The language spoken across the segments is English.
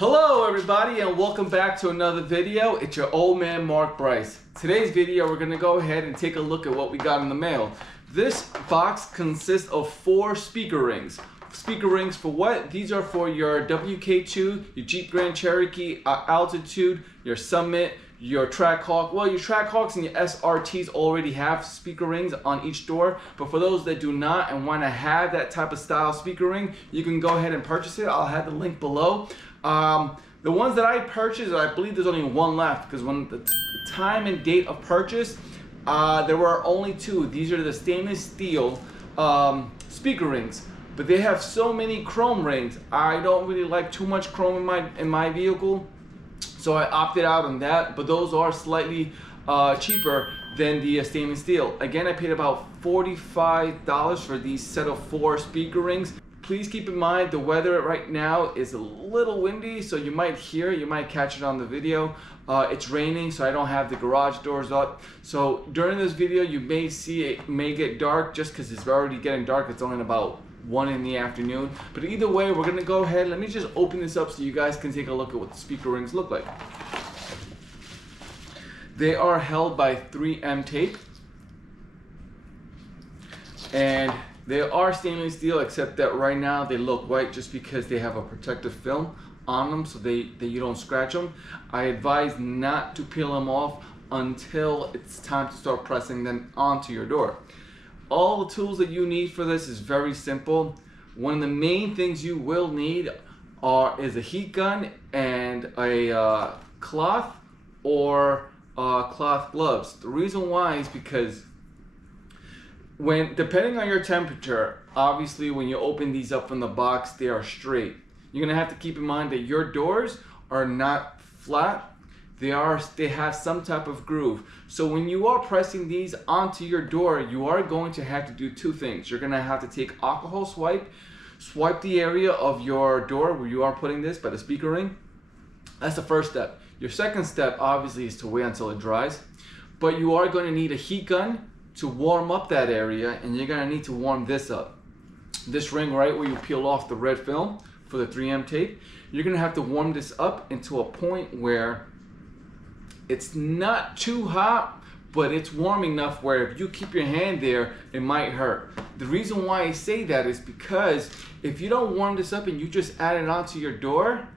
Hello everybody and welcome back to another video. It's your old man Mark Bryce. Today's video we're going to go ahead and take a look at what we got in the mail. This box consists of 4 speaker rings. Speaker rings for what? These are for your WK2, your Jeep Grand Cherokee Altitude, your Summit, your Trackhawk. Well, your Trackhawks and your SRTs already have speaker rings on each door, but for those that do not and want to have that type of style speaker ring, you can go ahead and purchase it. I'll have the link below. The ones that I purchased, I believe there's only one left because when the time and date of purchase, there were only 2. These are the stainless steel speaker rings. But they have so many chrome rings. I don't really like too much chrome in my vehicle, so I opted out on that. But those are slightly cheaper than the stainless steel. Again, I paid about $45 for these set of 4 speaker rings. Please keep in mind the weather right now is a little windy, so you might hear it, you might catch it on the video. It's raining, so I don't have the garage doors up. So during this video, you may see it may get dark just because it's already getting dark. It's only about 1 in the afternoon. But either way, we're gonna go ahead. Let me just open this up so you guys can take a look at what the speaker rings look like. They are held by 3M tape. And they are stainless steel, except that right now they look white just because they have a protective film on them so that you don't scratch them. I advise not to peel them off until it's time to start pressing them onto your door. All the tools that you need for this is very simple. One of the main things you will need is a heat gun and a cloth or cloth gloves. The reason why is because depending on your temperature, obviously when you open these up from the box, they are straight. You're gonna have to keep in mind that your doors are not flat. They have some type of groove. So when you are pressing these onto your door, you are going to have to do 2 things. You're gonna have to take alcohol swipe the area of your door where you are putting this by the speaker ring. That's the first step. Your second step obviously is to wait until it dries, but you are gonna need a heat gun to warm up that area, and you're gonna need to warm this up. This ring right where you peel off the red film for the 3M tape, you're gonna have to warm this up into a point where it's not too hot, but it's warm enough where if you keep your hand there, it might hurt. The reason why I say that is because if you don't warm this up and you just add it onto your door,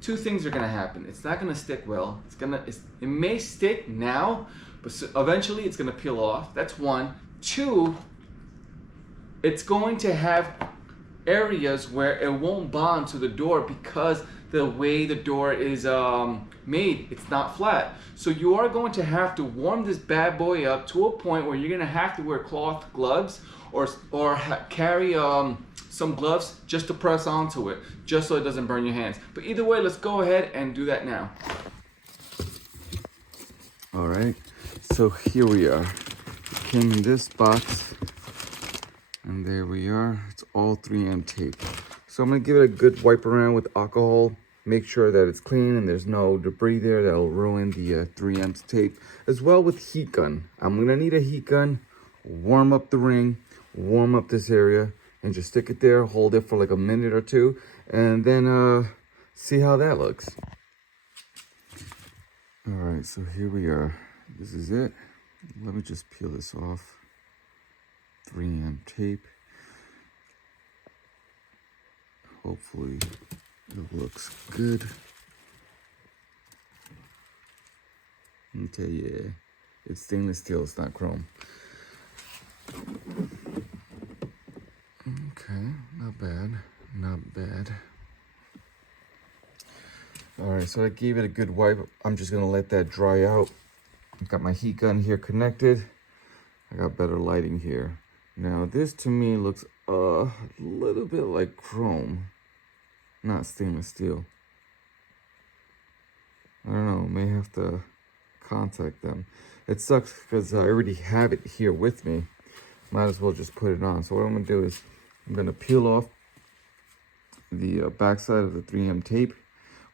2 things are gonna happen. It's not gonna stick well. It may stick now, but eventually it's gonna peel off. That's 1. 2, it's going to have areas where it won't bond to the door because the way the door is made, it's not flat. So you are going to have to warm this bad boy up to a point where you're gonna have to wear cloth gloves or carry some gloves just to press onto it, just so it doesn't burn your hands. But either way, let's go ahead and do that now. All right, so here we are. It came in this box, and there we are. It's all 3M tape. So I'm gonna give it a good wipe around with alcohol. Make sure that it's clean and there's no debris there that'll ruin the 3M tape. As well with heat gun. I'm gonna need a heat gun, warm up the ring, warm up this area, and just stick it there, hold it for like a minute or 2, and then see how that looks. All right, so here we are. This is it. Let me just peel this off. 3M tape. Hopefully it looks good. Okay, yeah. It's stainless steel, it's not chrome. Okay, not bad, not bad. All right, so I gave it a good wipe. I'm just gonna let that dry out. I've got my heat gun here connected. I got better lighting here. Now this to me looks a little bit like chrome, not stainless steel. I don't know, may have to contact them. It sucks because I already have it here with me. Might as well just put it on. So what I'm gonna do is I'm gonna peel off the backside of the 3M tape,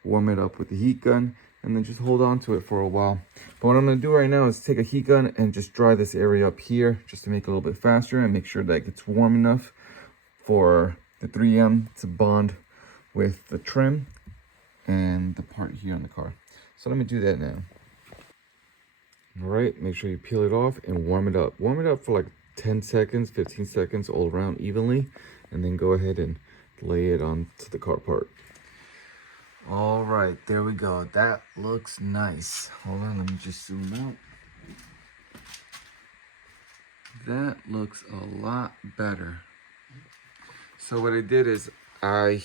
warm it up with the heat gun, and then just hold on to it for a while. But what I'm gonna do right now is take a heat gun and just dry this area up here just to make it a little bit faster and make sure that it gets warm enough for the 3M to bond with the trim. and the part here on the car. So let me do that now. All right, make sure you peel it off and warm it up. Warm it up for like 10 seconds, 15 seconds all around evenly, and then go ahead and lay it onto the car part. All right, there we go. That looks nice. Hold on, let me just zoom out. That looks a lot better. So what I did is I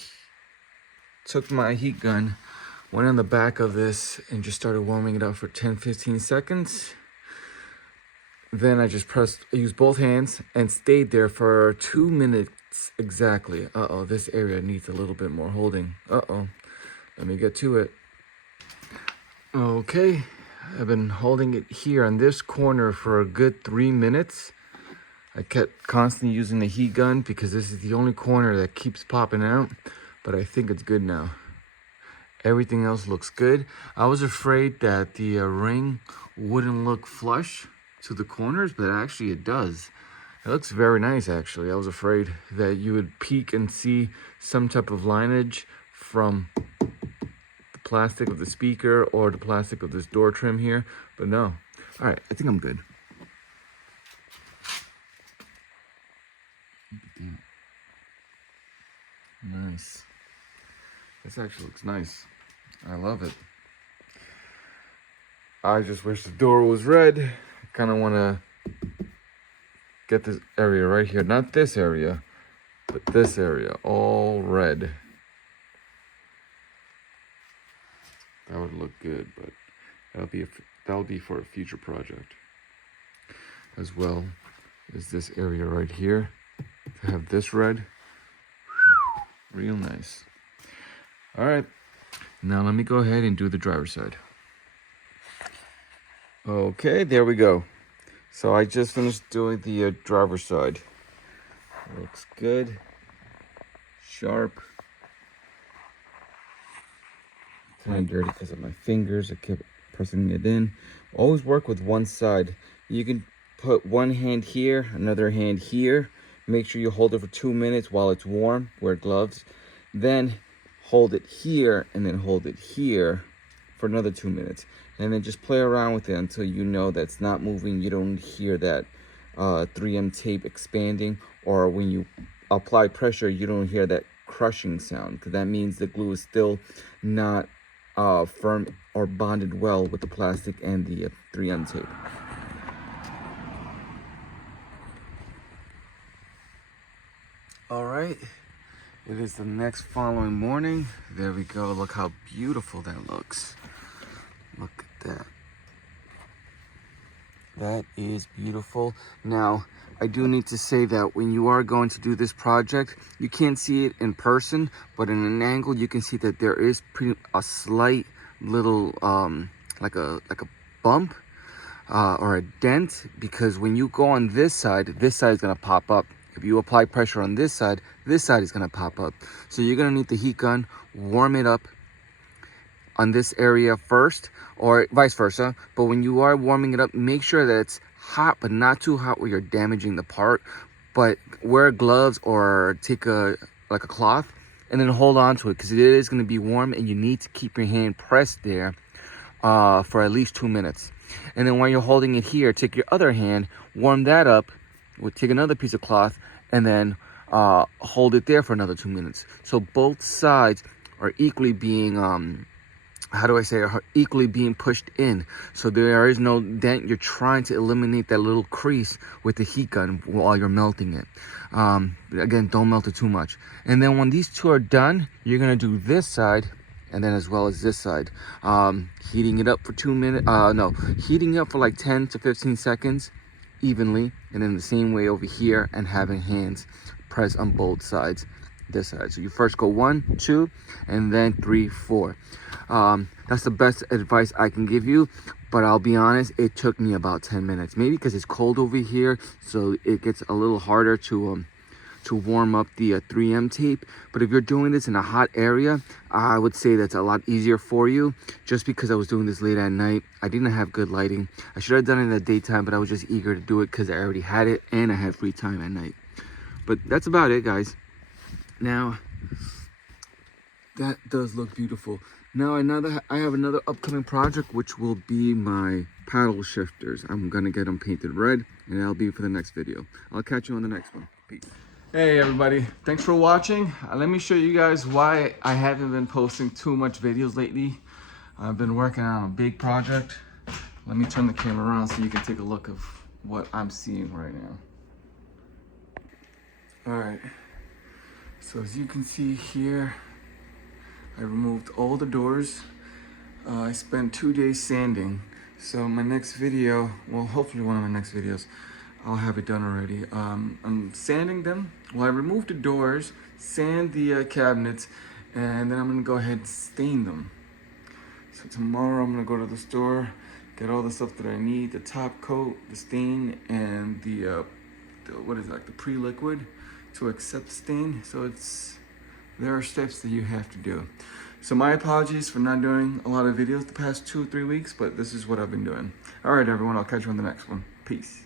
took my heat gun, went on the back of this and just started warming it up for 10-15 seconds. Then I just used both hands and stayed there for 2 minutes exactly. Uh-oh, this area needs a little bit more holding. Uh-oh, let me get to it. Okay, I've been holding it here on this corner for a good 3 minutes. I kept constantly using the heat gun because this is the only corner that keeps popping out, but I think it's good now. Everything else looks good. I was afraid that the ring wouldn't look flush to the corners, but actually it does. It looks very nice, actually. I was afraid that you would peek and see some type of lineage from the plastic of the speaker or the plastic of this door trim here, but no. All right, I think I'm good. Look at that. Nice. This actually looks nice. I love it. I just wish the door was red. I kind of want to get this area right here. Not this area, but this area. All red. That would look good, but that'll be for a future project. As well as this area right here. To have this red. Real nice. All right. Now let me go ahead and do the driver's side. Okay, there we go. So I just finished doing the driver's side. Looks good. Sharp. Kind of dirty because of my fingers. I kept pressing it in. Always work with one side. You can put one hand here, another hand here. Make sure you hold it for 2 minutes while it's warm. Wear gloves. Then hold it here and then hold it here for another 2 minutes. And then just play around with it until you know that's not moving. You don't hear that 3M tape expanding, or when you apply pressure, you don't hear that crushing sound, because that means the glue is still not firm or bonded well with the plastic and the 3M tape. All right, it is the next following morning. There we go. Look how beautiful that looks. Look at that. That is beautiful. Now, I do need to say that when you are going to do this project, you can't see it in person, but in an angle, you can see that there is a slight little, like a bump or a dent, because when you go on this side is gonna pop up. If you apply pressure on this side is gonna pop up. So you're gonna need the heat gun, warm it up on this area first, or vice versa. But when you are warming it up, make sure that it's hot, but not too hot where you're damaging the part. But wear gloves or take a cloth and then hold on to it, because it is gonna be warm and you need to keep your hand pressed there for at least 2 minutes. And then while you're holding it here, take your other hand, warm that up. We'll take another piece of cloth and then hold it there for another 2 minutes. So both sides are equally being, equally being pushed in. So there is no dent. You're trying to eliminate that little crease with the heat gun while you're melting it. Again, don't melt it too much. And then when these two are done, you're gonna do this side and then as well as this side. Heating it up for 2 minutes, heating up for like 10 to 15 seconds evenly, and then the same way over here, and having hands press on both sides, this side. So you first go 1, 2, and then 3, 4. That's the best advice I can give you, but I'll be honest, it took me about 10 minutes, maybe because it's cold over here, so it gets a little harder to warm up the 3M tape. But if you're doing this in a hot area, I would say that's a lot easier for you, just because I was doing this late at night. I didn't have good lighting. I should have done it in the daytime, but I was just eager to do it because I already had it and I had free time at night. But that's about it, guys. Now, That does look beautiful. Now I have another upcoming project, which will be my paddle shifters. I'm gonna get them painted red, and that'll be for the next video. I'll catch you on the next one. Peace. Hey everybody, thanks for watching. Let me show you guys why I haven't been posting too much videos lately. I've been working on a big project. Let me turn the camera around so you can take a look of what I'm seeing right now. All right, so as you can see here, I removed all the doors. I spent 2 days sanding. So my next video, well, hopefully one of my next videos, I'll have it done already. I'm sanding them. Well, I removed the doors, sand the cabinets, and then I'm gonna go ahead and stain them. So tomorrow I'm gonna go to the store, get all the stuff that I need, the top coat, the stain, and the what is it, like the pre-liquid to accept stain. So there are steps that you have to do. So my apologies for not doing a lot of videos the past 2 or 3 weeks, but this is what I've been doing. All right, everyone, I'll catch you on the next one. Peace.